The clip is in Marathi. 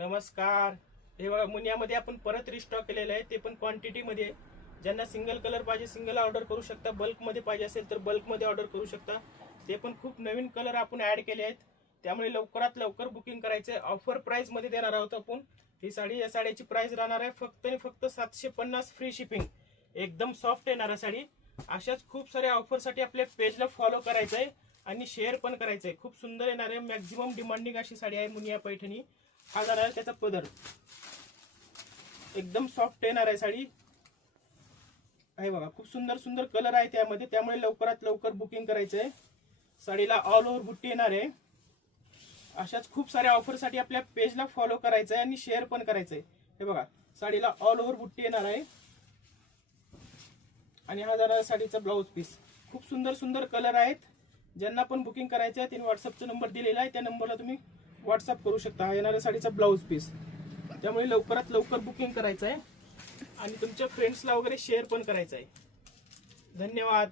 नमस्कार. हे बघा मुनियामध्ये आपण परत रिस्टॉक केलेलं आहे, ते पण क्वांटिटीमध्ये. ज्यांना सिंगल कलर पाहिजे सिंगल ऑर्डर करू शकता, बल्कमध्ये पाहिजे असेल तर बल्कमध्ये ऑर्डर करू शकता. ते पण खूप नवीन कलर आपण ॲड केले आहेत, त्यामुळे लवकरात लवकर बुकिंग करायचं आहे. ऑफर प्राईसमध्ये देणार आहोत आपण ही साडी. या साडीची प्राईस राहणार आहे फक्त आणि फक्त 750 फ्री शिपिंग. एकदम सॉफ्ट येणार आहे साडी. अशाच खूप साऱ्या ऑफरसाठी आपल्या पेजला फॉलो करायचं आहे आणि शेअर पण करायचं आहे. खूप सुंदर येणार आहे, मॅक्झिमम डिमांडिंग अशी साडी आहे मुनिया पैठणी. हा जाणार आहे त्याचा पदर, एकदम सॉफ्ट येणार आहे साडी. आहे बघा, खूप सुंदर सुंदर कलर आहे त्यामध्ये, त्यामुळे लवकरात लवकर बुकिंग करायचं आहे. साडीला ऑल ओव्हर बुट्टी येणार आहे. अशाच खूप साऱ्या ऑफरसाठी आपल्या पेजला फॉलो करायचं आहे आणि शेअर पण करायचं आहे. हे बघा, साडीला ऑल ओव्हर बुट्टी येणार आहे आणि हा जाणार साडीचा ब्लाऊज पीस. खूप सुंदर सुंदर कलर आहेत. ज्यांना पण बुकिंग करायचं आहे त्यांनी व्हॉट्सअपचा नंबर दिलेला आहे, त्या नंबरला तुम्ही व्हॉट्सअप करू शकता. हा येणाऱ्या साडीचा ब्लाऊज पीस. त्यामुळे लवकरात लवकर बुकिंग करायचं आहे आणि तुमच्या फ्रेंड्सला वगैरे शेअर पण करायचं आहे. धन्यवाद.